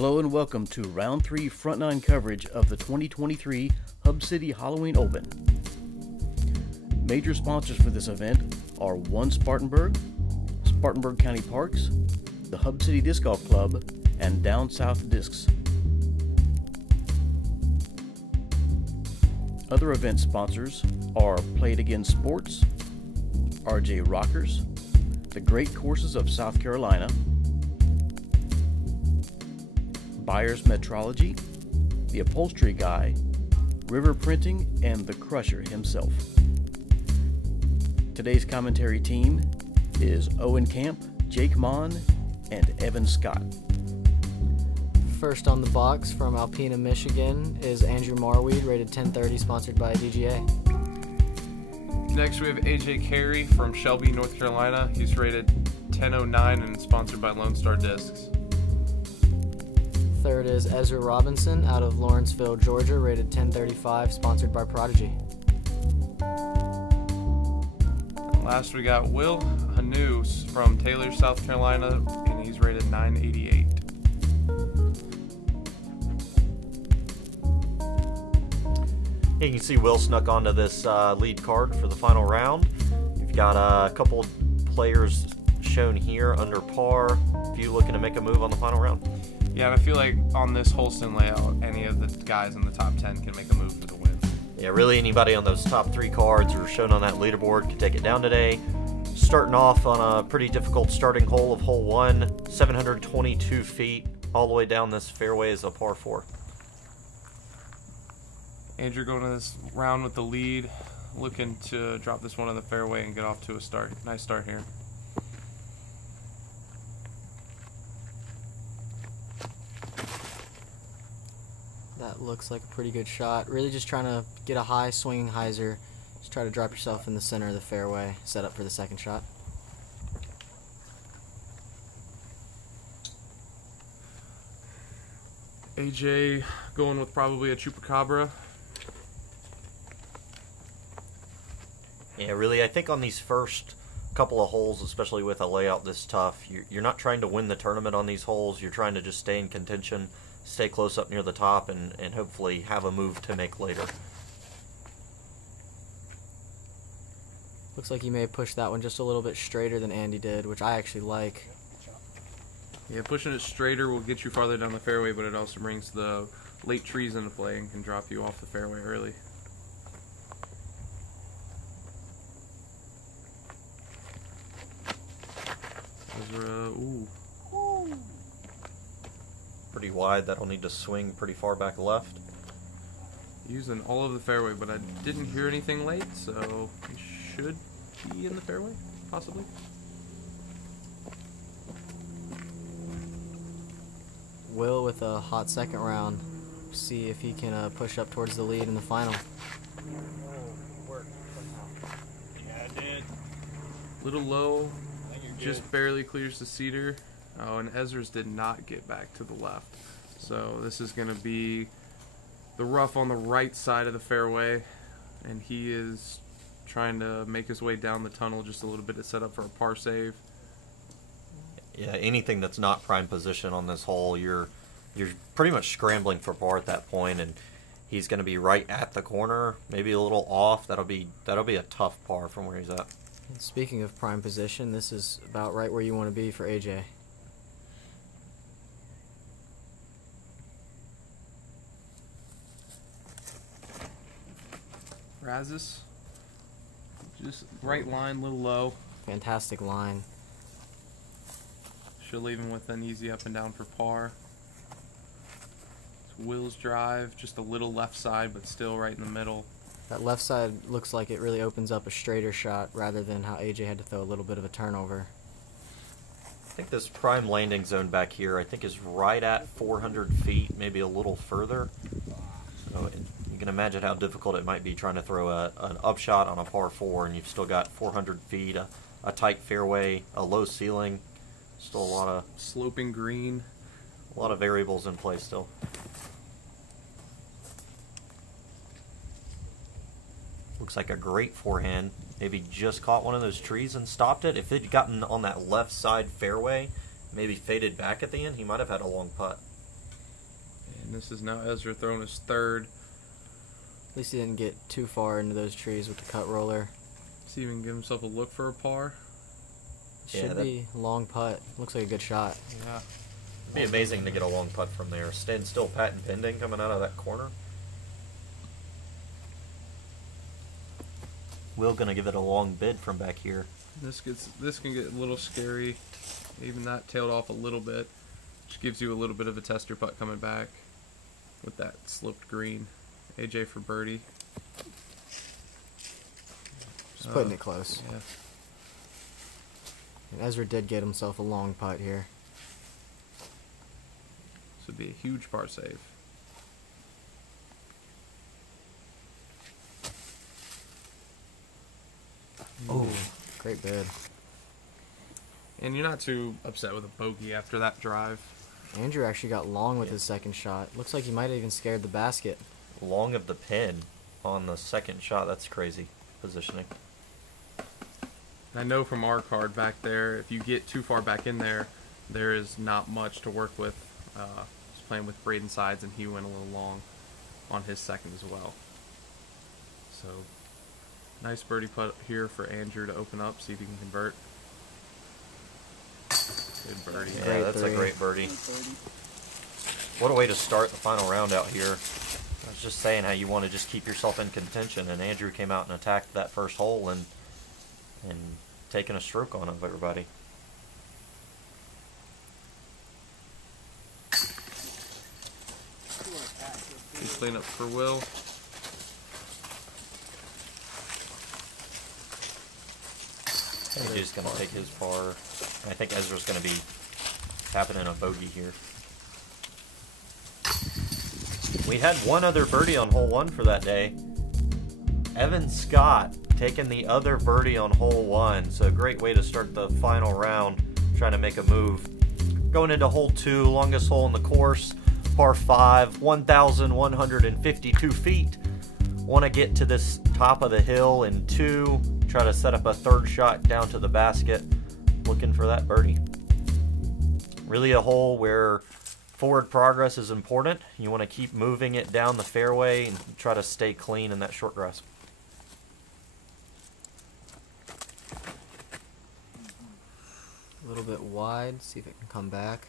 Hello and welcome to Round 3 Front 9 coverage of the 2023 Hub City Halloween Open. Major sponsors for this event are 1 Spartanburg, Spartanburg County Parks, the Hub City Disc Golf Club, and Down South Discs. Other event sponsors are Play It Again Sports, RJ Rockers, the Great Courses of South Carolina, Buyers Metrology, The Upholstery Guy, River Printing, and The Crusher himself. Today's commentary team is Owen Camp, Jake Monn, and Evan Scott. First on the box from Alpena, Michigan is Andrew Marwede, rated 1030, sponsored by DGA. Next we have Carey from Shelby, North Carolina. He's rated 1009 and sponsored by Lone Star Discs. Third is Ezra Robinson out of Lawrenceville, Georgia, rated 1035, sponsored by Prodigy. Last we got Hannu from Taylor, South Carolina, and he's rated 988. You can see Will snuck onto this lead card for the final round. You've got a couple players shown here under par. If you looking to make a move on the final round. Yeah, and I feel like on this Holston layout, any of the guys in the top 10 can make a move for the win. Yeah, really anybody on those top 3 cards or shown on that leaderboard can take it down today. Starting off on a pretty difficult starting hole of hole 1, 722 feet. All the way down this fairway is a par 4. Andrew going to this round with the lead, looking to drop this one on the fairway and get off to a start. Nice start here. That looks like a pretty good shot. Really just trying to get a high swinging hyzer. Just try to drop yourself in the center of the fairway, set up for the second shot. AJ going with probably a Chupacabra. Yeah, really, I think on these first couple of holes, especially with a layout this tough, you're not trying to win the tournament on these holes. You're trying to just stay in contention, stay close up near the top, and hopefully have a move to make later. Looks like you may have pushed that one just a little bit straighter than Andy did, which I actually like. Yeah, pushing it straighter will get you farther down the fairway, but it also brings the late trees into play and can drop you off the fairway early. Ezra, ooh. Pretty wide. That'll need to swing pretty far back left. Using all of the fairway, but I didn't hear anything late, so it should be in the fairway, possibly. Will with a hot second round. See if he can push up towards the lead in the final. Yeah, I did. Little low, just barely clears the cedar. Oh, and Ezra's did not get back to the left. So this is going to be the rough on the right side of the fairway, and he is trying to make his way down the tunnel just a little bit to set up for a par save. Yeah, anything that's not prime position on this hole, you're pretty much scrambling for par at that point, and he's going to be right at the corner, maybe a little off. That'll be a tough par from where he's at. And speaking of prime position, this is about right where you want to be for AJ. Razis, just right line, little low. Fantastic line. She'll leave him with an easy up and down for par. Will's drive, just a little left side, but still right in the middle. That left side looks like it really opens up a straighter shot rather than how AJ had to throw a little bit of a turnover. I think this prime landing zone back here, I think, is right at 400 feet, maybe a little further. So you can imagine how difficult it might be trying to throw an upshot on a par 4, and you've still got 400 feet, a tight fairway, a low ceiling. Still a lot of sloping green. A lot of variables in play still. Looks like a great forehand. Maybe just caught one of those trees and stopped it. If it had gotten on that left side fairway, maybe faded back at the end, he might have had a long putt. And this is now Ezra throwing his third. At least he didn't get too far into those trees with the cut roller. See if he can give himself a look for a par. Should be a long putt. Looks like a good shot. Yeah. It'd be amazing to get a long putt from there. Stand still, patent pending coming out of that corner. Will gonna give it a long bid from back here. This can get a little scary. Even that tailed off a little bit, which gives you a little bit of a tester putt coming back with that sloped green. AJ for birdie. Just putting it close. Yeah. And Ezra did get himself a long putt here. This would be a huge par save. Oh, great bid. And you're not too upset with a bogey after that drive. Andrew actually got long with his second shot. Looks like he might have even scared the basket. Long of the pin on the second shot. That's crazy positioning. I know from our card back there, if you get too far back in there, there is not much to work with. Just playing with Braden sides, and he went a little long on his second as well. So, nice birdie putt here for Andrew to open up, see if he can convert. Good birdie. Yeah, Great that's three. a great birdie. What a way to start the final round out here. I was just saying how you want to just keep yourself in contention, and Andrew came out and attacked that first hole and taking a stroke on of everybody. Good cleanup for Will. AJ's going to take his par. I think Ezra's going to be tapping in a bogey here. We had one other birdie on hole one for that day. Evan Scott taking the other birdie on hole one. So a great way to start the final round, trying to make a move. Going into hole two, longest hole in the course, par 5, 1,152 feet. Want to get to this top of the hill in two, try to set up a third shot down to the basket, looking for that birdie. Really a hole where forward progress is important. You want to keep moving it down the fairway and try to stay clean in that short grass. A little bit wide, see if it can come back.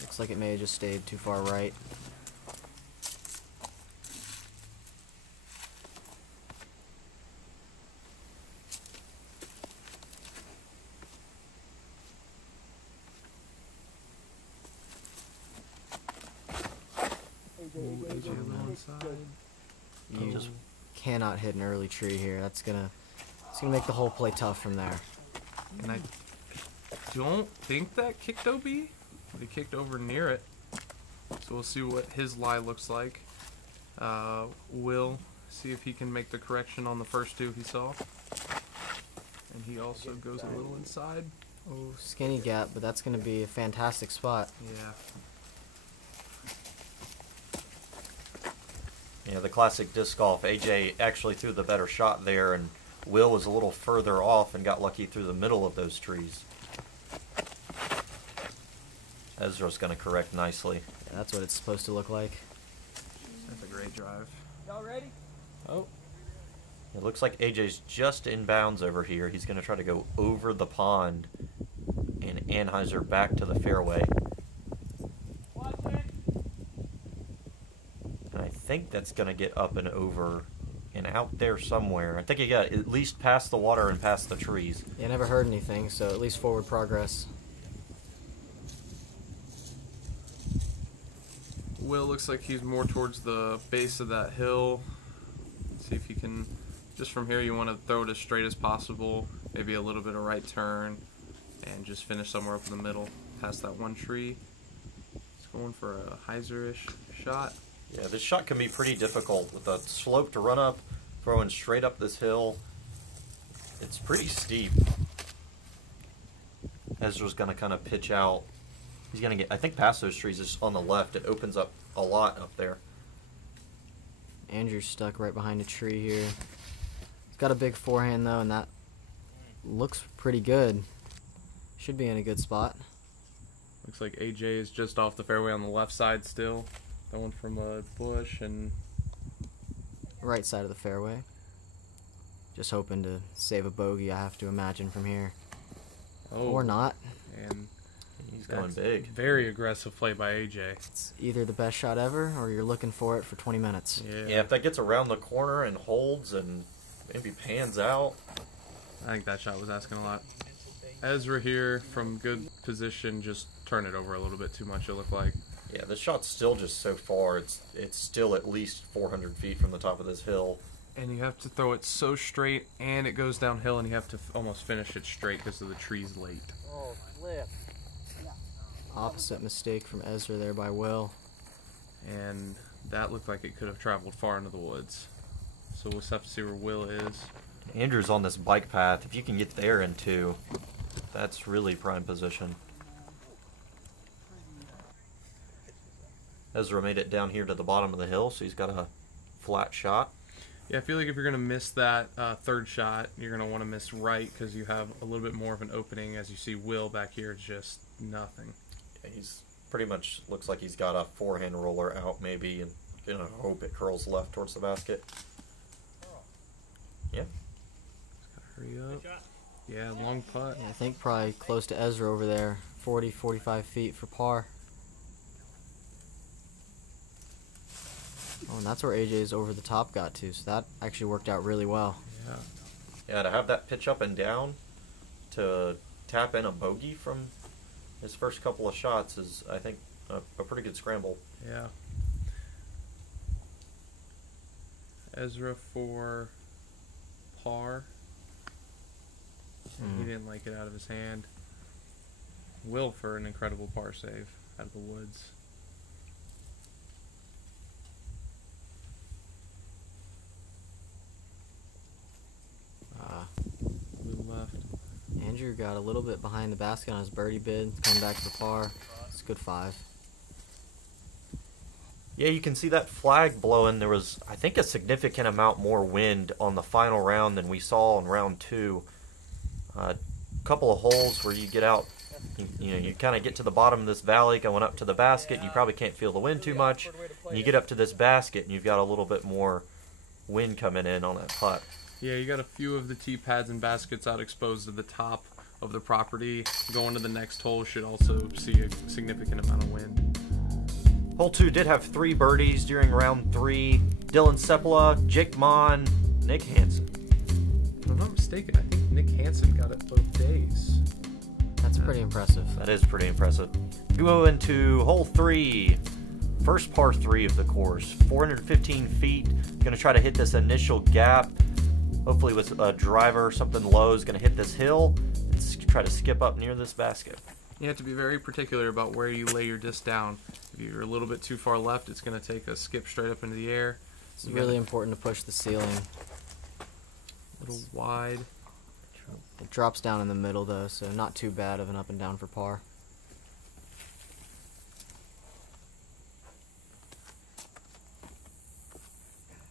Looks like it may have just stayed too far right. You cannot hit an early tree here. It's gonna make the whole play tough from there. And I don't think that kicked OB. They kicked over near it. So we'll see what his lie looks like. Will see if he can make the correction on the first two he saw. And he also goes a little inside. Oh, skinny gap, but that's gonna be a fantastic spot. Yeah. Yeah, the classic disc golf. AJ actually threw the better shot there, and Will was a little further off and got lucky through the middle of those trees. Ezra's going to correct nicely. Yeah, that's what it's supposed to look like. That's a great drive. Y'all ready? Oh, It looks like AJ's just in bounds over here. He's going to try to go over the pond and Anheuser back to the fairway. And I think that's going to get up and over and out there somewhere. I think he got at least past the water and past the trees. yeah, never heard anything, so at least forward progress. Will looks like he's more towards the base of that hill. See if he can, just from here you want to throw it as straight as possible, maybe a little bit of right turn, and just finish somewhere up in the middle, past that one tree. He's going for a hyzer-ish shot. Yeah, this shot can be pretty difficult with the slope to run up, throwing straight up this hill. It's pretty steep. Ezra's going to kind of pitch out. He's going to get, I think, past those trees is on the left. It opens up a lot up there. Andrew's stuck right behind a tree here. He's got a big forehand though, and that looks pretty good. Should be in a good spot. Looks like AJ is just off the fairway on the left side still. Throwing from a bush and Right side of the fairway. Just hoping to save a bogey, I have to imagine, from here. Or not. And He's going that's big. Very aggressive play by AJ. It's either the best shot ever, or you're looking for it for 20 minutes. Yeah, if that gets around the corner and holds and maybe pans out. I think that shot was asking a lot. Ezra here from good position, just turn it over a little bit too much, it looked like. Yeah, the shot's still just so far. It's still at least 400 feet from the top of this hill. And you have to throw it so straight, and it goes downhill, and you have to almost finish it straight because of the trees late. Oh, flip. Opposite mistake from Ezra there by Will. And that looked like it could have traveled far into the woods. So we'll just have to see where Will is. Andrew's on this bike path. If you can get there in two, that's really prime position. Ezra made it down here to the bottom of the hill, so he's got a flat shot. Yeah, I feel like if you're going to miss that third shot, you're going to want to miss right because you have a little bit more of an opening. As you see Will back here, it's just nothing. Yeah, he's pretty much looks like he's got a forehand roller out maybe, and gonna hope it curls left towards the basket. Yeah. Hurry up. Yeah, long putt. Yeah, I think probably close to Ezra over there. 40, 45 feet for par. Oh, and that's where AJ's over the top got to, so that actually worked out really well. Yeah. Yeah, to have that pitch up and down to tap in a bogey from his first couple of shots is, I think, a pretty good scramble. Yeah. Ezra for par. He didn't like it out of his hand. Will for an incredible par save out of the woods. Blue left. Andrew got a little bit behind the basket on his birdie bid, coming back for par. It's a good 5. Yeah, you can see that flag blowing. There was, I think, a significant amount more wind on the final round than we saw in round 2. A couple of holes where you get out, you kind of get to the bottom of this valley going up to the basket, and you probably can't feel the wind too much. And you get up to this basket, and you've got a little bit more wind coming in on that putt. Yeah, you got a few of the tee pads and baskets out exposed to the top of the property. Going to the next hole should also see a significant amount of wind. Hole 2 did have 3 birdies during round 3. Dylan Sepula, Jake Monn, Nick Hansen. If I'm not mistaken, I think Nick Hansen got it both days. That's pretty impressive. That is pretty impressive. We go into hole 3. First par 3 of the course. 415 feet. Going to try to hit this initial gap. Hopefully with a driver, something low is going to hit this hill and try to skip up near this basket. You have to be very particular about where you lay your disc down. If you're a little bit too far left, it's going to take a skip straight up into the air. It's really important to push the ceiling. A little wide. It drops down in the middle, though, so not too bad of an up and down for par.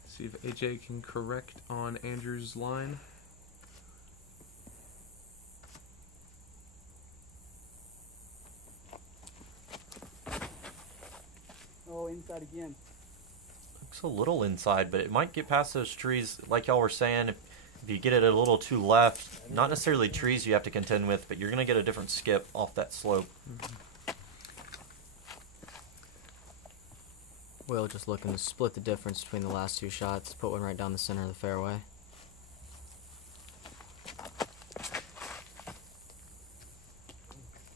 See if AJ can correct on Andrew's line. Oh, inside again. Looks a little inside, but it might get past those trees. Like y'all were saying, if you get it a little too left, not necessarily trees you have to contend with, but you're going to get a different skip off that slope. Will just looking to split the difference between the last 2 shots, put one right down the center of the fairway.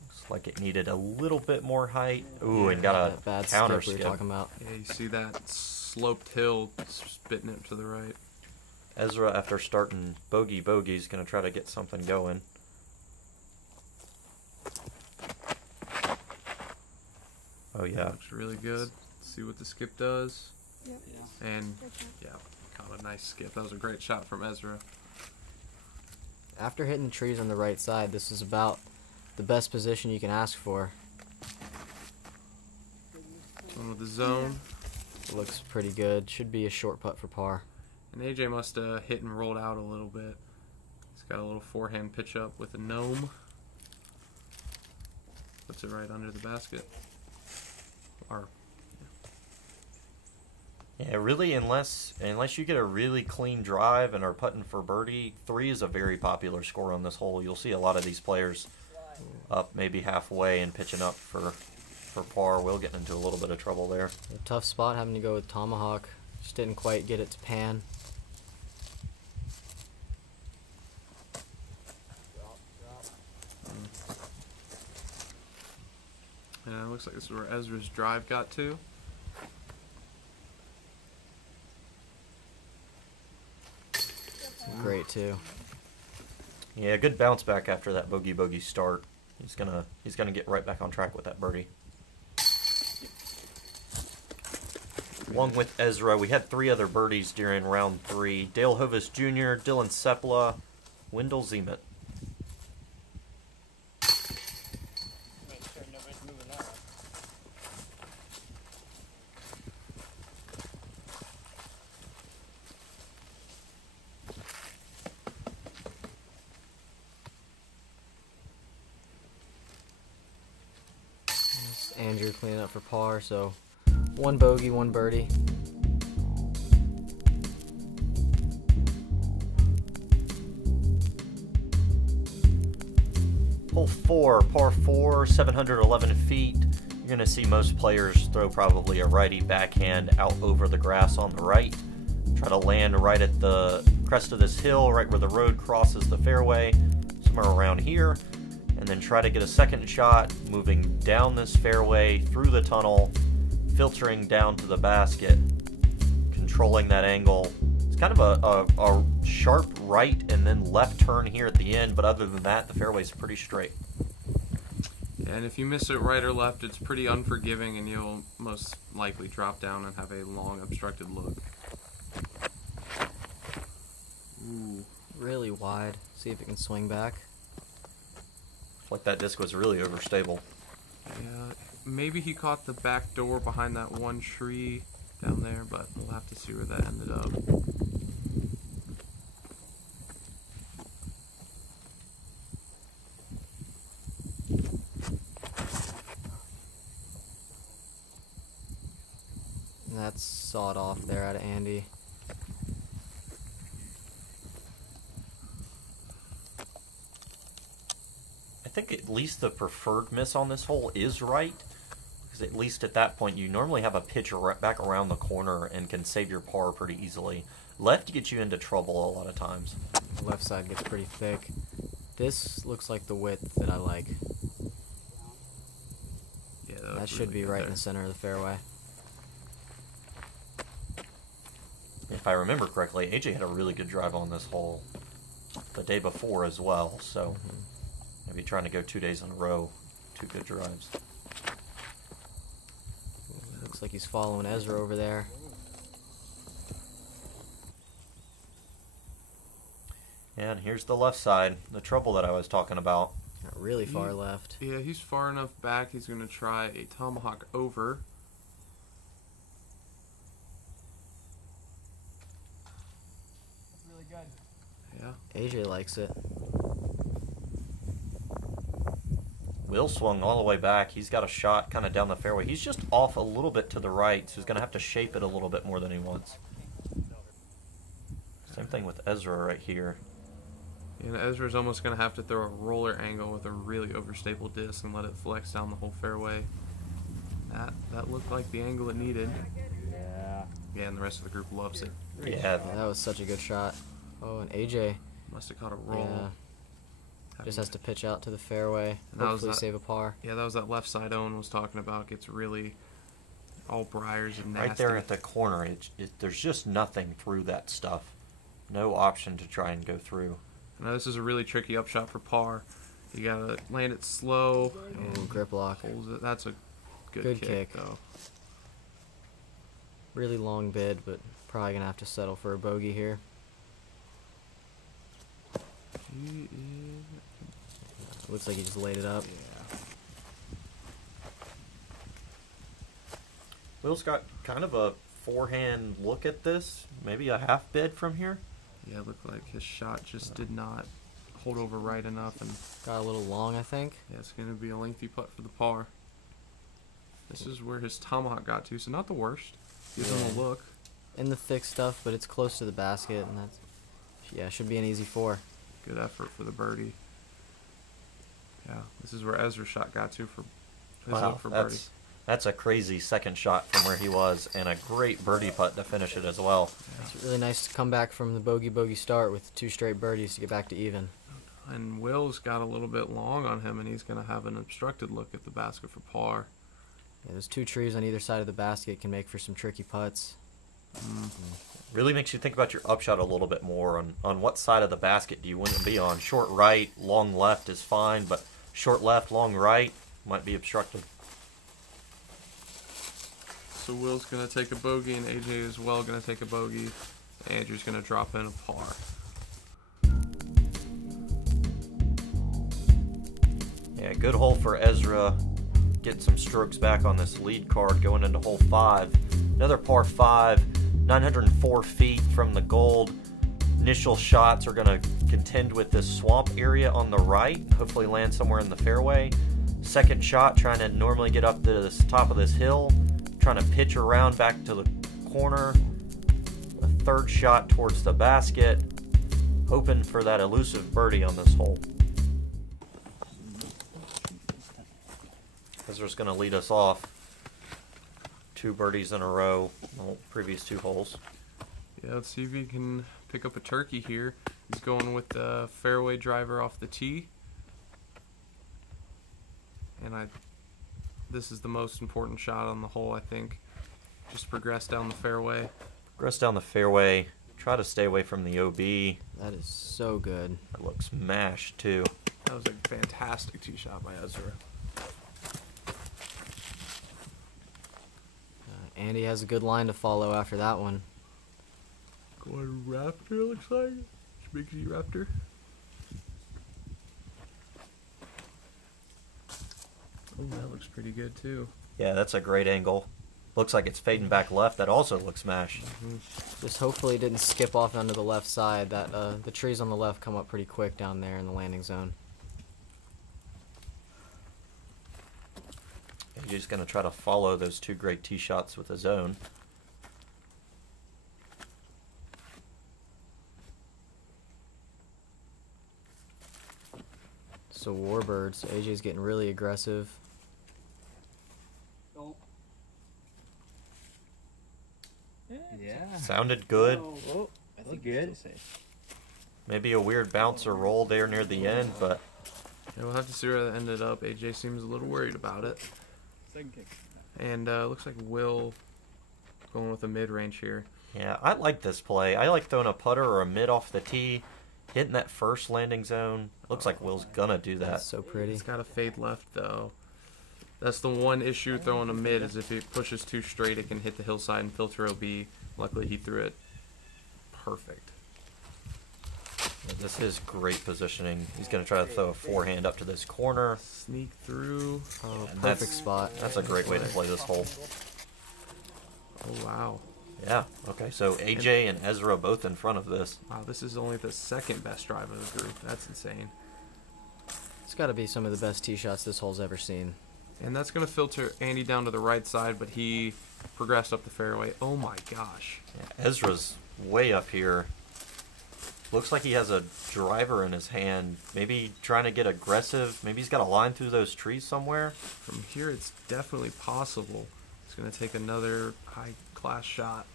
Looks like it needed a little bit more height. Ooh, and got a That bad counter skip we skip. were talking about. Yeah, you see that sloped hill spitting it to the right. Ezra, after starting bogey, is going to try to get something going. Oh, yeah. Looks really good. See what the skip does. Yep. And, yeah, caught a nice skip. That was a great shot from Ezra. After hitting the trees on the right side, this is about the best position you can ask for. One with the zone. Looks pretty good. Should be a short putt for par. And AJ must have hit and rolled out a little bit. He's got a little forehand pitch up with a gnome. Puts it right under the basket. Or Yeah, really, unless you get a really clean drive and are putting for birdie, 3 is a very popular score on this hole. You'll see a lot of these players up maybe halfway and pitching up for par. Will getting into a little bit of trouble there. A tough spot having to go with tomahawk. Just didn't quite get it to pan. yeah, it looks like this is where Ezra's drive got to. Great too. Yeah, good bounce back after that bogey start. He's gonna get right back on track with that birdie. Along with Ezra, we had 3 other birdies during round 3. Dale Hovis Jr., Dylan Sepla, Wendell Zemet. Make sure nobody's moving that up. That's Andrew cleaning up for par, so 1 bogey, 1 birdie. Hole 4, par 4, 711 feet. You're going to see most players throw probably a righty backhand out over the grass on the right. Try to land right at the crest of this hill, right where the road crosses the fairway, somewhere around here. And then try to get a second shot moving down this fairway, through the tunnel, filtering down to the basket, controlling that angle. It's kind of a sharp right and then left turn here at the end, but other than that, the fairway's pretty straight. Yeah, and if you miss it right or left, it's pretty unforgiving, and you'll most likely drop down and have a long obstructed look. Ooh. Really wide. See if it can swing back. Like that disc was really overstable. Yeah, maybe he caught the back door behind that one tree down there, but we'll have to see where that ended up. And that's sawed off there out of Andy. I think at least the preferred miss on this hole is right, because at least at that point you normally have a pitch back around the corner and can save your par pretty easily. Left gets you into trouble a lot of times. The left side gets pretty thick. This looks like the width that I like. Yeah, That should be right in the center of the fairway. If I remember correctly, AJ had a really good drive on this hole the day before as well, so maybe trying to go 2 days in a row, 2 good drives. Looks like he's following Ezra over there. And here's the left side, the trouble that I was talking about. Not really far left. Yeah, he's far enough back. He's going to try a tomahawk over. Really good. Yeah. AJ likes it. Will swung all the way back. He's got a shot kind of down the fairway. He's just off a little bit to the right, so he's going to have to shape it a little bit more than he wants. Same thing with Ezra right here. And Ezra's almost going to have to throw a roller angle with a really overstable disc and let it flex down the whole fairway. That looked like the angle it needed. Yeah. Yeah, and the rest of the group loves it. Yeah, That was such a good shot. Oh, and AJ Must have caught a roll. just has to pitch out to the fairway. And that was Hopefully that- save a par. Yeah, that was that left side Owen was talking about. Gets really all briars and nasty. right there at the corner, there's just nothing through that stuff. No option to try and go through. Now this is a really tricky upshot for par. You gotta land it slow. Oh, grip lock. Holds it. That's a good, Good kick, kick. though. Really long bid, but probably going to have to settle for a bogey here. Looks like he just laid it up. Yeah. Will's got kind of a forehand look at this. Maybe a half bid from here. Yeah, it looked like his shot just did not pulled over right enough, and Got a little long, I think. yeah, it's going to be a lengthy putt for the par. This is where his tomahawk got to, so not the worst. Gives him a look. In the thick stuff, but it's close to the basket, and that's, yeah, should be an easy 4. Good effort for the birdie. Yeah, this is where Ezra's shot got to for his look for birdie. That's a crazy second shot from where he was, and a great birdie putt to finish it as well. It's really nice to come back from the bogey start with 2 straight birdies to get back to even. And Will's got a little bit long on him, and he's going to have an obstructed look at the basket for par. Yeah, those 2 trees on either side of the basket can make for some tricky putts. Really makes you think about your upshot a little bit more. On what side of the basket do you want to be on? Short right, long left is fine, but short left, long right might be obstructed. So Will's going to take a bogey, and AJ is well going to take a bogey. Andrew's going to drop in a par. Yeah, good hole for Ezra. Get some strokes back on this lead card going into hole 5. Another par 5, 904 feet from the gold. Initial shots are going to contend with this swamp area on the right. Hopefully land somewhere in the fairway. Second shot, trying to normally get up to the top of this hill. Trying to pitch around back to the corner. A third shot towards the basket. Hoping for that elusive birdie on this hole. Ezra's going to lead us off. 2 birdies in a row on the previous 2 holes. Yeah, let's see if he can pick up a turkey here. He's going with the fairway driver off the tee. And this is the most important shot on the hole, I think. Just progress down the fairway. Progress down the fairway. Try to stay away from the OB. That is so good. That looks mashed too. That was a fantastic tee shot by Ezra. Andy has a good line to follow after that one. Going Raptor, looks like. Big Z Raptor. Oh, that looks pretty good too. Yeah, that's a great angle. Looks like it's fading back left. That also looks mashed. Just hopefully it didn't skip off onto the left side. That the trees on the left come up pretty quick down there in the landing zone. He's just going to try to follow those 2 great tee shots with his own. So Warbirds, AJ's getting really aggressive. Yeah. Sounded good. Oh, I think good. Maybe a weird bounce or roll there near the end, but Yeah, we'll have to see where that ended up. AJ seems a little worried about it. Second kick. And looks like Will going with a mid-range here. yeah, I like this play. I like throwing a putter or a mid off the tee, hitting that first landing zone. Looks like Will's going to do that. That's so pretty. It's got a fade left, though. That's the one issue throwing a mid, is if it pushes too straight, it can hit the hillside and filter OB. Luckily, he threw it perfect. This is great positioning. He's going to try to throw a forehand up to this corner. Sneak through. Oh, And perfect spot. That's a great way to play this hole. Oh, wow. Yeah, okay, so AJ and Ezra both in front of this. Wow, this is only the second best drive of the group. That's insane. It's got to be some of the best tee shots this hole's ever seen. And that's going to filter Andy down to the right side, but he progressed up the fairway. Oh, my gosh. Yeah, Ezra's way up here. Looks like he has a driver in his hand. Maybe trying to get aggressive. Maybe he's got a line through those trees somewhere. From here, it's definitely possible. He's going to take another high-class shot.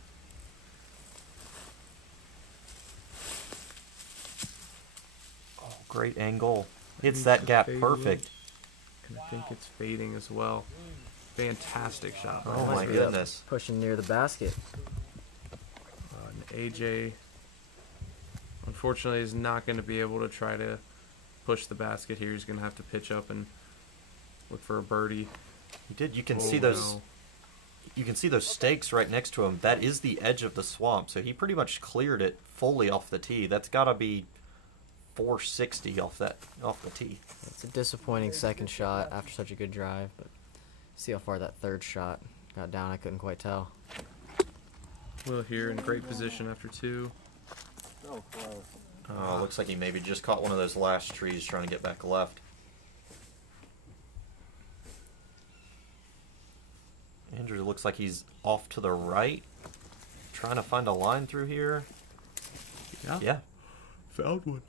Oh, great angle. Hits that gap Fade perfect. And I think it's fading as well. Fantastic shot. by Oh my Ezra. goodness. Pushing near the basket. And AJ, unfortunately, is not going to be able to try to push the basket here. He's going to have to pitch up and look for a birdie. He did. You can Oh, see those. no. You can see those stakes right next to him. That is the edge of the swamp. So he pretty much cleared it fully off the tee. That's got to be 460 off the tee. It's a disappointing second shot after such a good drive, but see how far that third shot got down. I couldn't quite tell. Will here in great position after 2. So close. Oh, looks like he maybe just caught one of those last trees trying to get back left. Andrew looks like he's off to the right, trying to find a line through here. Yeah. Found one.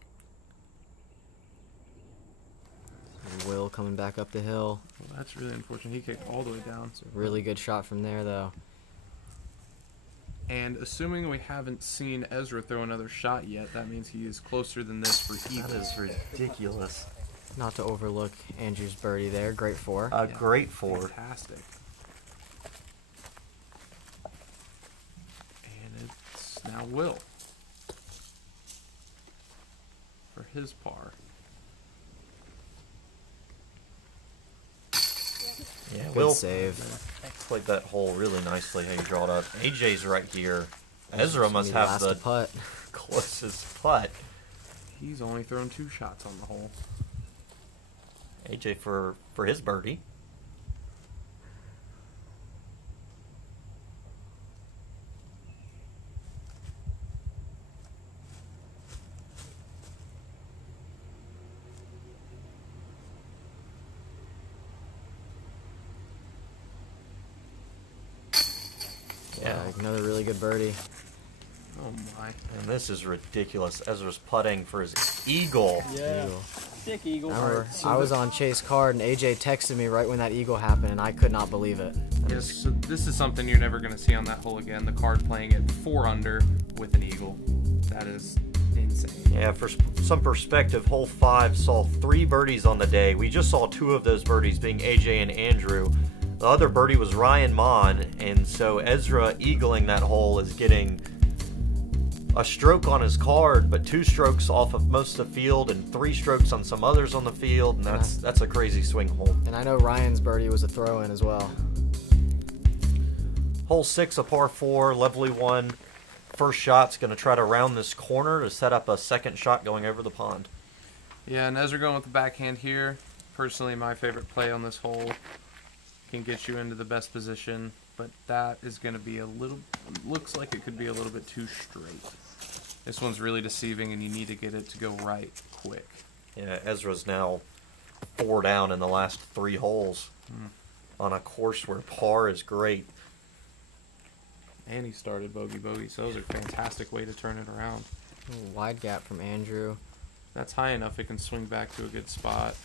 Will coming back up the hill. Well, that's really unfortunate. He kicked all the way down. It's a really good shot from there, though. And assuming we haven't seen Ezra throw another shot yet, that means he is closer than this for That equal. is ridiculous. Not to overlook Andrew's birdie there. Great four. A great four. Fantastic. And it's now Will for his par. Yeah, Good Will save. played that hole really nicely. How you draw it up. AJ's right here. Ezra It's must gonna be have last the to putt. closest putt. He's only thrown 2 shots on the hole. AJ for his birdie. Yeah, another really good birdie. Oh my. And this is ridiculous. Ezra's putting for his eagle. Yeah. Eagle. Thick eagle. I remember I was on Chase Card and AJ texted me right when that eagle happened, and I could not believe it. Yes, so this is something you're never going to see on that hole again. The card playing it 4 under with an eagle. That is insane. Yeah, for some perspective, hole 5 saw 3 birdies on the day. We just saw 2 of those birdies being AJ and Andrew. The other birdie was Ryan Monn, and so Ezra eagling that hole is getting a stroke on his card, but 2 strokes off of most of the field and 3 strokes on some others on the field, and that's a crazy swing hole. And I know Ryan's birdie was a throw-in as well. Hole 6, a par 4, lovely one. First shot's going to try to round this corner to set up a second shot going over the pond. Yeah, and Ezra going with the backhand here. Personally, my favorite play on this hole. Can get you into the best position, but that is going to be a little, looks like it could be a little bit too straight. This one's really deceiving, and you need to get it to go right quick. Yeah, Ezra's now 4 down in the last 3 holes on a course where par is great. And he started bogey, so those are a fantastic way to turn it around. Wide gap from Andrew. That's high enough it can swing back to a good spot.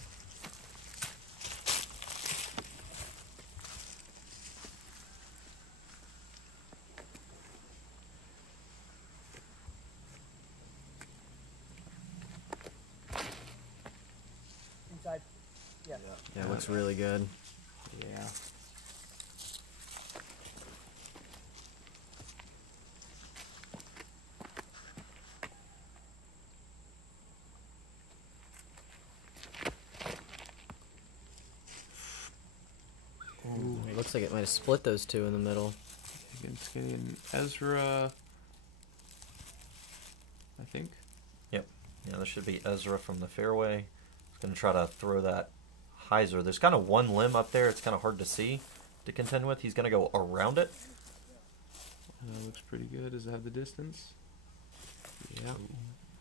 Inside. Yeah. Yeah, it looks really good. Yeah. It looks like it might have split those two in the middle. Against getting Ezra, I think. Yep. Yeah, there should be Ezra from the fairway. He's going to try to throw that hyzer. There's kind of one limb up there. It's kind of hard to see to contend with. He's going to go around it. Looks pretty good. Does it have the distance? Yeah.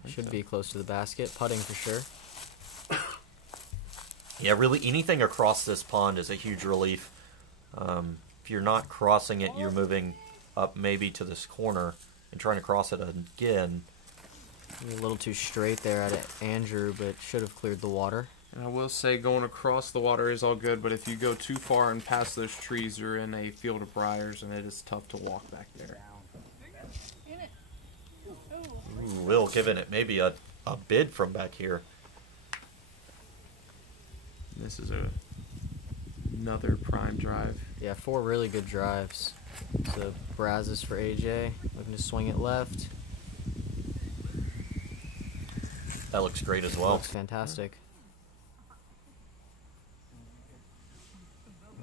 I Should think be close to the basket. Putting for sure. Yeah, really anything across this pond is a huge relief. If you're not crossing it, you're moving up maybe to this corner and trying to cross it again. A little too straight there at Andrew, but should have cleared the water. And I will say going across the water is all good, but if you go too far and past those trees, you're in a field of briars, and it is tough to walk back there. Ooh, Will giving it maybe a bid from back here. This is another prime drive. Yeah, 4 really good drives. So Brazos for AJ, looking to swing it left. That looks great as well. Looks fantastic.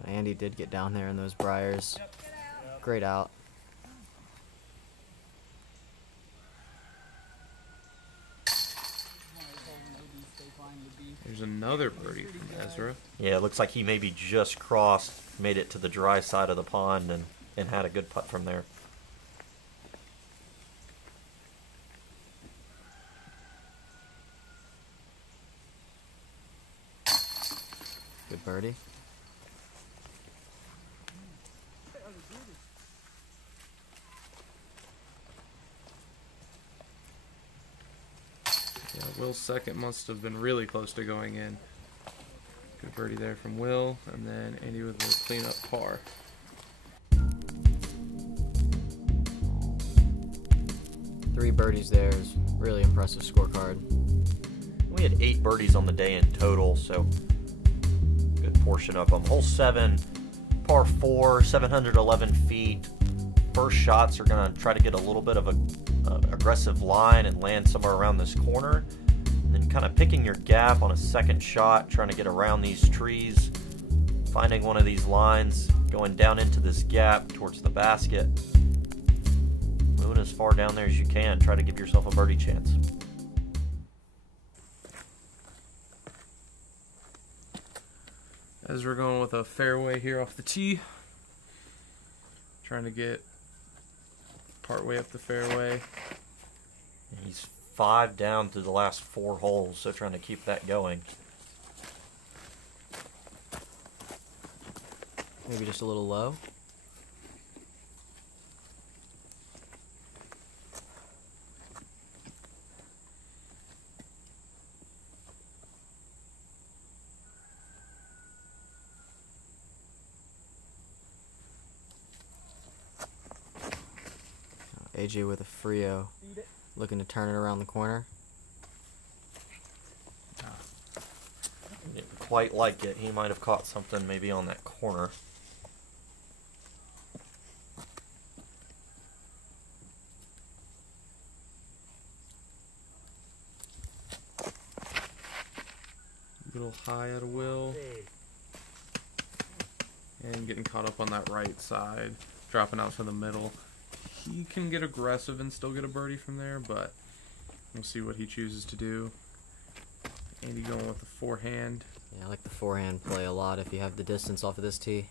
But Andy did get down there in those briars. Great out. There's another birdie from Ezra. Yeah, it looks like he maybe just crossed, made it to the dry side of the pond, and had a good putt from there. birdie. Yeah, Will's second must have been really close to going in. Good birdie there from Will, and then Andy with a clean-up par. Three birdies there is really impressive scorecard. We had 8 birdies on the day in total, so good portion of them. Hole 7, par 4, 711 feet. First shots are going to try to get a little bit of a aggressive line and land somewhere around this corner. And then kind of picking your gap on a second shot, trying to get around these trees, finding one of these lines, going down into this gap towards the basket. Moving as far down there as you can. Try to give yourself a birdie chance. Ezra going with a fairway here off the tee. Trying to get part way up the fairway. He's 5 down through the last 4 holes, so trying to keep that going. Maybe just a little low. AJ with a Frio, looking to turn it around the corner. Didn't quite like it. He might have caught something maybe on that corner. A little high out of Will. And getting caught up on that right side. Dropping out to the middle. He can get aggressive and still get a birdie from there, but we'll see what he chooses to do. Andy going with the forehand. Yeah, I like the forehand play a lot if you have the distance off of this tee.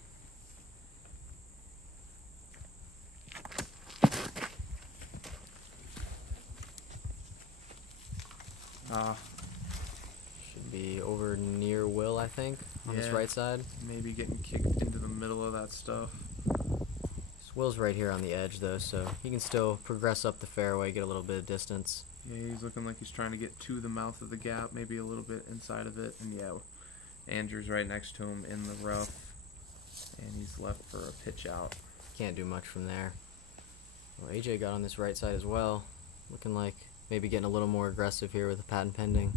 Should be over near Will, I think, on this Yeah. right side. Maybe getting kicked into the middle of that stuff. Will's right here on the edge, though, so he can still progress up the fairway, get a little bit of distance. Yeah, he's looking like he's trying to get to the mouth of the gap, maybe a little bit inside of it. And yeah, Andrew's right next to him in the rough, and he's left for a pitch out. Can't do much from there. Well, AJ got on this right side as well, looking like maybe getting a little more aggressive here with the patent pending.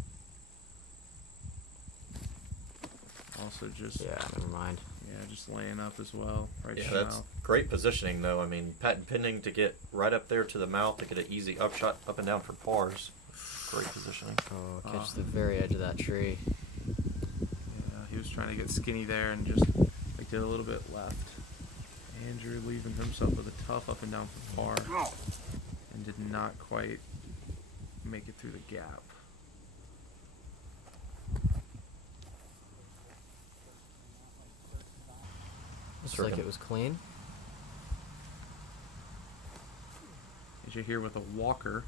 Also just Yeah, never mind. yeah, just laying up as well, right Yeah, to the that's mouth. great positioning, though. I mean, patent pending to get right up there to the mouth to get an easy upshot up and down for pars. Great positioning. Oh, catch the very edge of that tree. Yeah, he was trying to get skinny there and just like did a little bit left. Andrew leaving himself with a tough up and down for par, and did not quite make it through the gap. Looks like it was clean. As you hear with a walker.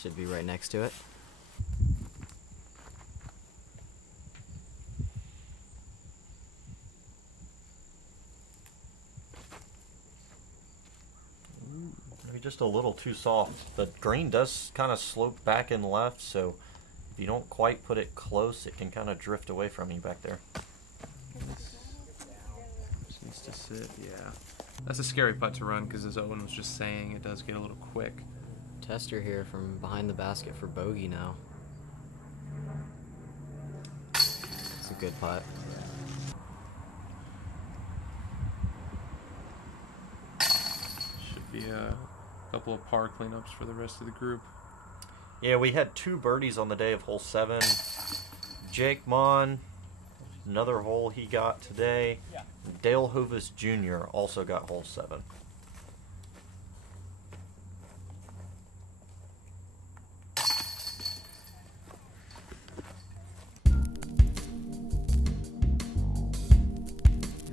Should be right next to it. Maybe just a little too soft. The green does kind of slope back and left, so if you don't quite put it close, it can kind of drift away from you back there. Just needs to sit, yeah. That's a scary putt to run because, as Owen was just saying, it does get a little quick. Tester here from behind the basket for bogey now. It's a good putt. Should be a couple of par cleanups for the rest of the group. Yeah, we had 2 birdies on the day of hole 7. Jake Monn, another hole he got today. Dale Hovis Jr. also got hole 7.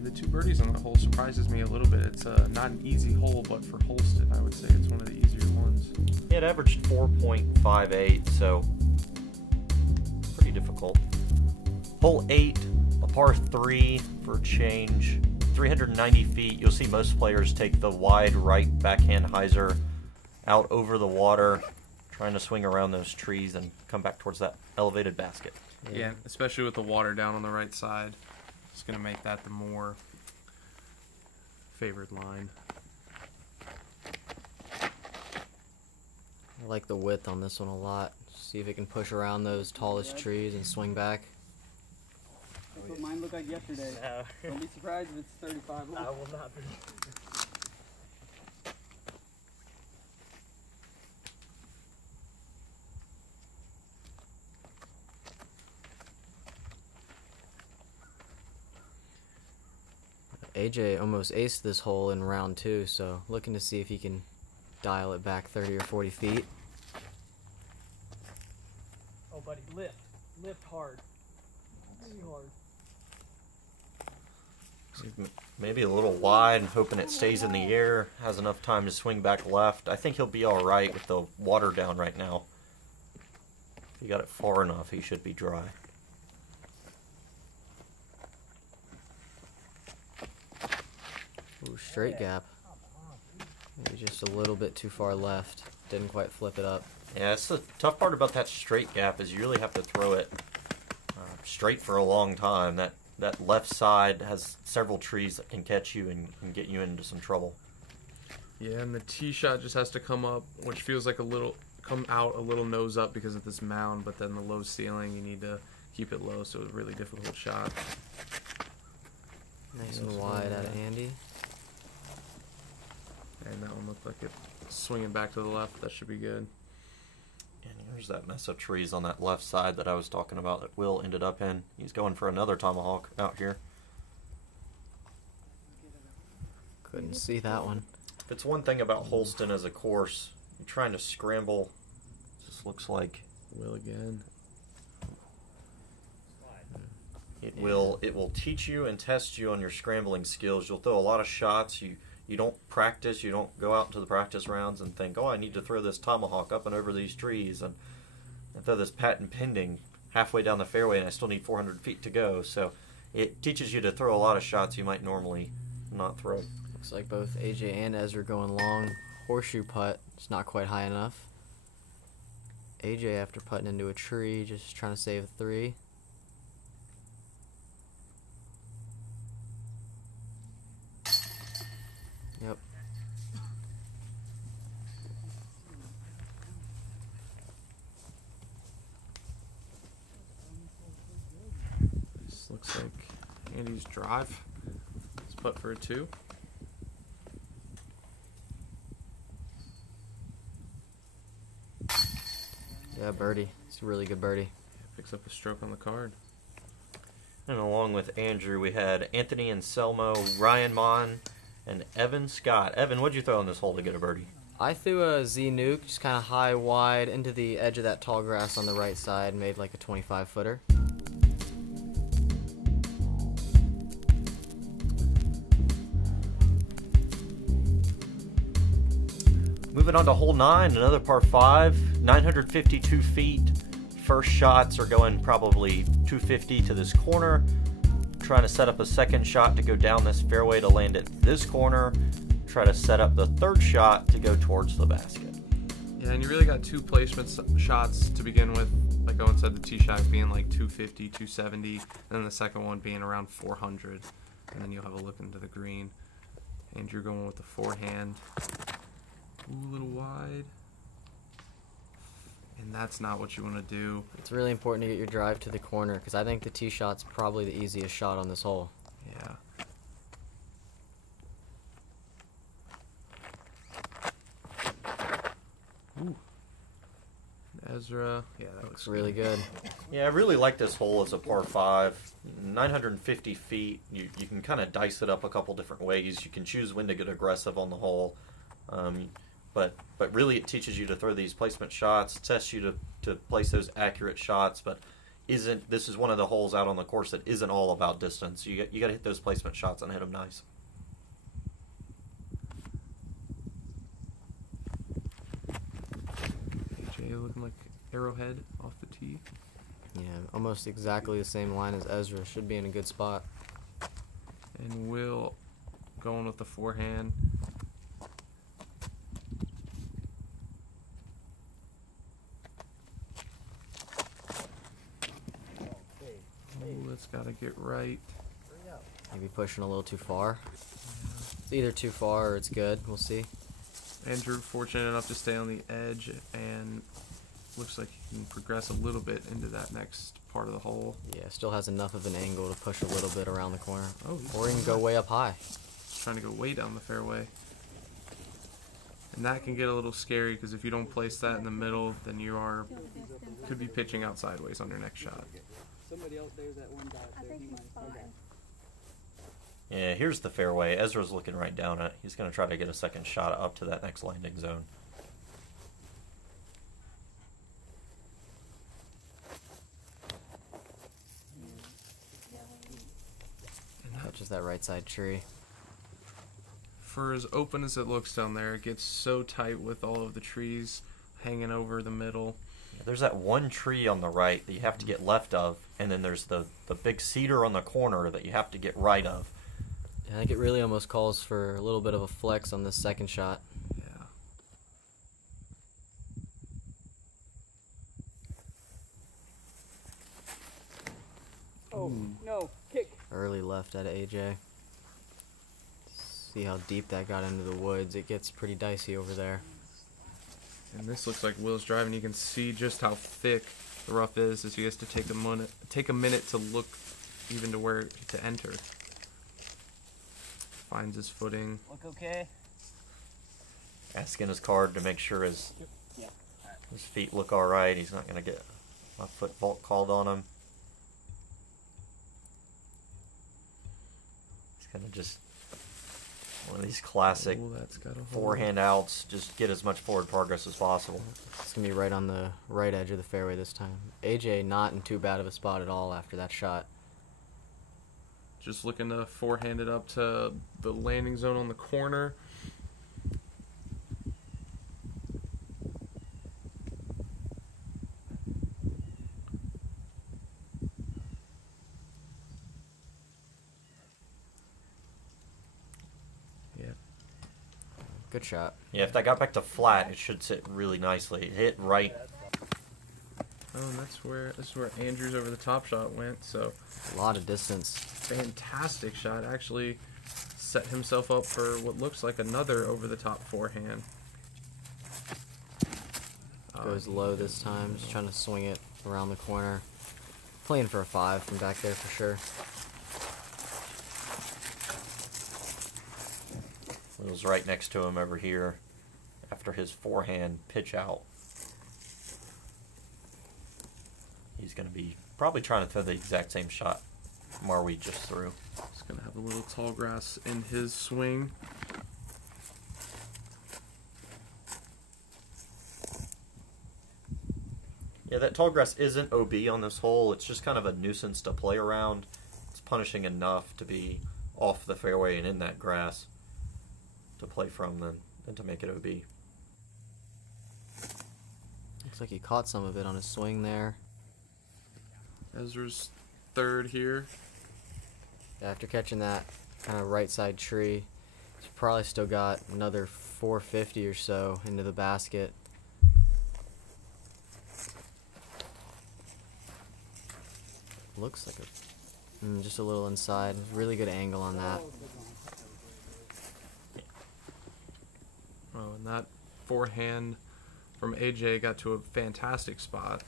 The 2 birdies on that hole surprises me a little bit. It's not an easy hole, but for Holston, I would say it's one of the easier ones. It averaged 4.58, so pretty difficult. Hole 8, a par 3 for change. 390 feet. You'll see most players take the wide right backhand hyzer out over the water, trying to swing around those trees and come back towards that elevated basket. Yeah, especially with the water down on the right side. It's going to make that the more favored line. I like the width on this one a lot. See if it can push around those tallest trees and swing back. That's what mine looked like yesterday. No. Don't be surprised if it's 35. I will not be. AJ almost aced this hole in round 2, so looking to see if he can dial it back 30 or 40 feet. Oh, buddy, lift. Lift hard. Really hard. Maybe a little wide and hoping it stays in the air. Has enough time to swing back left. I think he'll be alright with the water down right now. If he got it far enough, he should be dry. Ooh, straight gap. Maybe just a little bit too far left. Didn't quite flip it up. Yeah, it's the tough part about that straight gap is you really have to throw it straight for a long time. That left side has several trees that can catch you and get you into some trouble. Yeah, and the tee shot just has to come up, which feels like come out a little nose up because of this mound, but then the low ceiling, you need to keep it low, so it's a really difficult shot. Nice and wide out of Andy. And that one looked like it swinging back to the left. That should be good. And here's that mess of trees on that left side that I was talking about that Will ended up in. He's going for another tomahawk out here. Couldn't see that one. If it's one thing about Holston as a course, you're trying to scramble. Just looks like Will again. it will teach you and test you on your scrambling skills. You'll throw a lot of shots. You don't practice. You don't go out to the practice rounds and think, oh, I need to throw this tomahawk up and over these trees and throw this patent pending halfway down the fairway, and I still need 400 feet to go. So it teaches you to throw a lot of shots you might normally not throw. Looks like both AJ and Ezra going long. Horseshoe putt. It's not quite high enough. AJ after putting into a tree, just trying to save a 3. Yep. This looks like Andy's drive. Let's putt for a 2. Yeah, birdie. It's a really good birdie. Picks up a stroke on the card. And along with Andrew, we had Anthony Anselmo, Ryan Monn, and Evan Scott. Evan, what'd you throw on this hole to get a birdie? I threw a Z nuke, just kind of high, wide, into the edge of that tall grass on the right side, made like a 25-footer. Moving on to hole 9, another par 5, 952 feet. First shots are going probably 250 to this corner. Trying to set up a second shot to go down this fairway to land at this corner. Try to set up the third shot to go towards the basket. Yeah, and you really got 2 placement shots to begin with. Like Owen said, the tee shot being like 250, 270, and then the second one being around 400. And then you'll have a look into the green. Andrew going with the forehand. Ooh, a little wide. And that's not what you want to do. It's really important to get your drive to the corner, because I think the tee shot's probably the easiest shot on this hole. Yeah. Ooh. Ezra. Yeah, that Looks really good. Yeah, I really like this hole as a par 5. 950 feet. You can kind of dice it up a couple different ways. You can choose when to get aggressive on the hole. But really it teaches you to throw these placement shots, tests you to place those accurate shots, but this is one of the holes out on the course that isn't all about distance. You got to hit those placement shots and hit them nice. AJ looking like arrowhead off the tee. Yeah, almost exactly the same line as Ezra. Should be in a good spot. And Will going with the forehand. Oh, that's got to get right. Maybe pushing a little too far. It's either too far or it's good. We'll see. Andrew fortunate enough to stay on the edge, and looks like he can progress a little bit into that next part of the hole. Yeah, still has enough of an angle to push a little bit around the corner. Oh, Or he can go way up high. trying to go way down the fairway. And that can get a little scary because if you don't place that in the middle, then you could be pitching out sideways on your next shot. Somebody out there's that one dot there. He might. Okay. Yeah, here's the fairway. Ezra's looking right down it. He's going to try to get a second shot up to that next landing zone. Touches that right side tree. For as open as it looks down there, it gets so tight with all of the trees hanging over the middle. There's that one tree on the right that you have to get left of, and then there's the big cedar on the corner that you have to get right of. I think it really almost calls for a little bit of a flex on this second shot. Yeah. Oh, no. Kick. Early left at AJ. See how deep that got into the woods. It gets pretty dicey over there. And this looks like Will's driving. You can see just how thick the rough is as he has to take a minute to look even to where to enter. Finds his footing. Look okay? Asking his card to make sure his feet look all right. He's not going to get a foot fault called on him. He's going to just one of these classic That's got a forehand outs. Just get as much forward progress as possible. It's going to be right on the right edge of the fairway this time. AJ not in too bad of a spot at all after that shot. Just looking to forehand it up to the landing zone on the corner. Yeah. Good shot. Yeah, if that got back to flat, it should sit really nicely. It hit right. Oh, and this is where Andrew's over the top shot went. So A lot of distance. fantastic shot. Actually set himself up for what looks like another over the top forehand. Goes low this time. Just trying to swing it around the corner. Playing for a 5 from back there for sure. Will's right next to him over here after his forehand pitch out. He's going to be probably trying to throw the exact same shot Marwede just threw. He's going to have a little tall grass in his swing. Yeah, that tall grass isn't OB on this hole. It's just kind of a nuisance to play around. It's punishing enough to be off the fairway and in that grass to play from than to make it OB. Looks like he caught some of it on his swing there. Ezra's third here. After catching that kind of right side tree, he's probably still got another 450 or so into the basket. Looks like just a little inside. Really good angle on that. Oh, and that forehand from AJ got to a fantastic spot.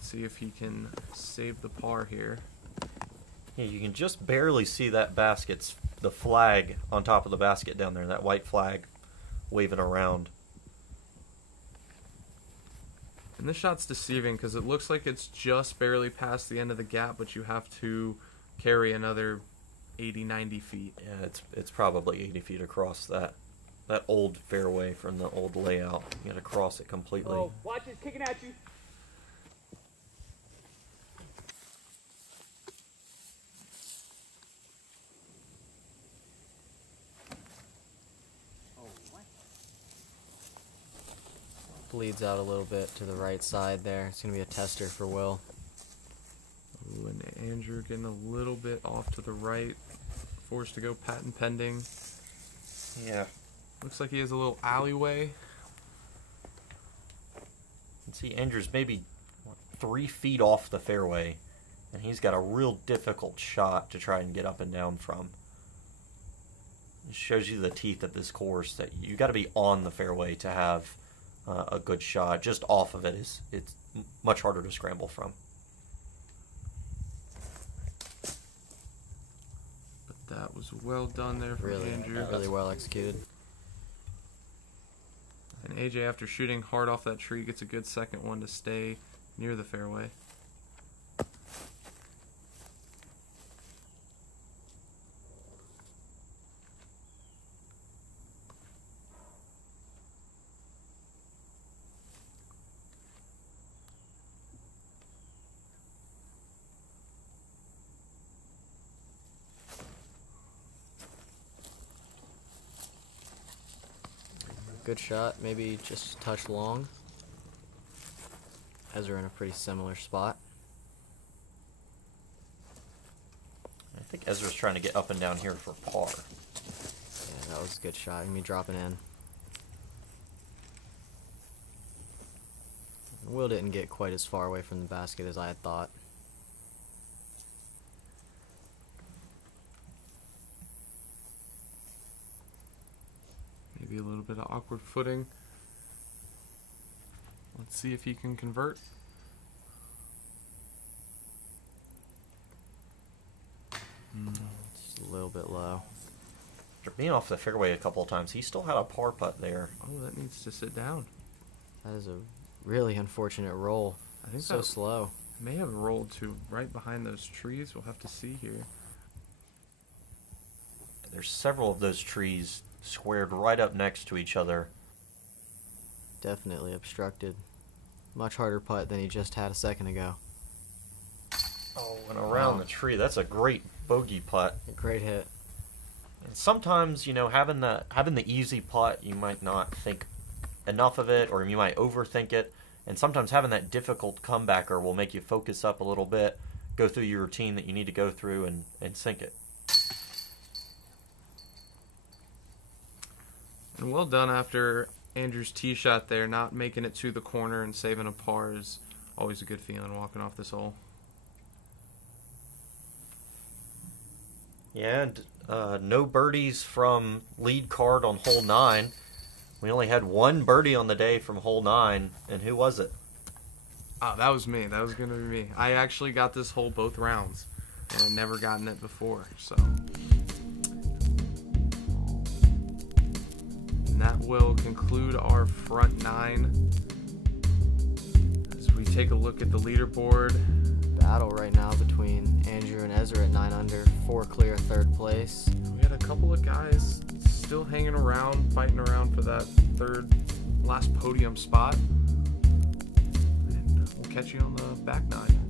See if he can save the par here. Yeah, you can just barely see that basket's the flag on top of the basket down there, that white flag waving around. And this shot's deceiving because it looks like it's just barely past the end of the gap, but you have to carry another 80, 90 feet. Yeah, it's probably 80 feet across that old fairway from the old layout. You gotta cross it completely. Oh, watch it kicking at you. Bleeds out a little bit to the right side there. It's going to be a tester for Will. Andrew getting a little bit off to the right. Forced to go patent pending. Yeah. Looks like he has a little alleyway. Let's see, Andrew's maybe 3 feet off the fairway, and he's got a real difficult shot to try and get up and down from. It shows you the teeth of this course, that you got to be on the fairway to have a good shot. Just off of it it's much harder to scramble from. But that was well done there from Really, Andrew. really well executed. And AJ, after shooting hard off that tree, gets a good second one to stay near the fairway. Good shot, maybe just a touch long. Ezra in a pretty similar spot. I think Ezra's trying to get up and down here for par. Yeah, that was a good shot. Gonna be dropping in. Will didn't get quite as far away from the basket as I had thought. Maybe a little bit of awkward footing. Let's see if he can convert. Just a little bit low. After being off the fairway a couple of times, he still had a par putt there. Oh, that needs to sit down. That is a really unfortunate roll. I think So that slow. may have rolled to right behind those trees. We'll have to see here. There's several of those trees squared right up next to each other. Definitely obstructed. Much harder putt than he just had a second ago. Oh, and around Wow. the tree. That's a great bogey putt. A great hit. And sometimes, you know, having the easy putt, you might not think enough of it, or you might overthink it. And sometimes having that difficult comebacker will make you focus up a little bit, go through your routine that you need to go through, and sink it. And well done after Andrew's tee shot there. Not making it to the corner and saving a par is always a good feeling walking off this hole. Yeah, and no birdies from lead card on hole 9. We only had one birdie on the day from hole 9, and who was it? Oh, that was me. That was going to be me. I actually got this hole both rounds, and I'd never gotten it before, so. And that will conclude our front 9. As we take a look at the leaderboard. Battle right now between Andrew and Ezra at 9 under, 4 clear of third place. We had a couple of guys still hanging around, fighting around for that last podium spot. And we'll catch you on the back 9.